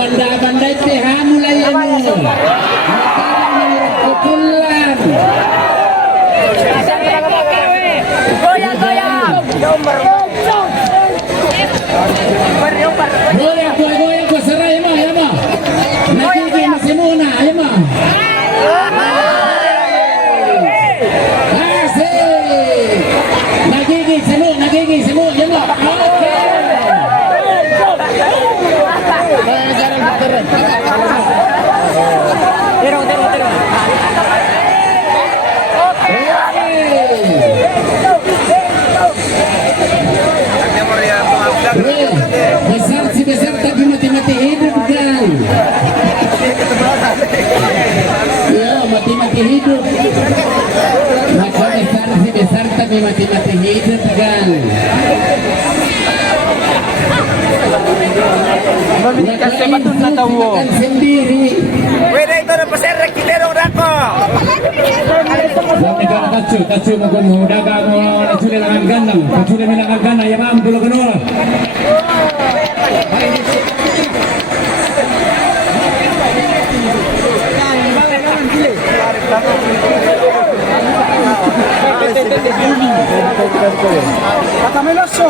Banda-banda PH mulai pukulan. Goyang-goyang. Goyang ke serai mah ya mah. Nanti masih muna ya mah. Asik. Nagiging semu ya mah. Oke. Besar tapi mati-mati hidup kan. Ya mati-mati hidup. Maka besar tapi mati-mati hidup kan. Kasi batun na tawo. Sendiri. Pwede ito na paserek kilero rako. Kacu mo daga mo naculi lang ganang. Naculi mo lang ganang ya ma'am tulo kano. Kata meloso.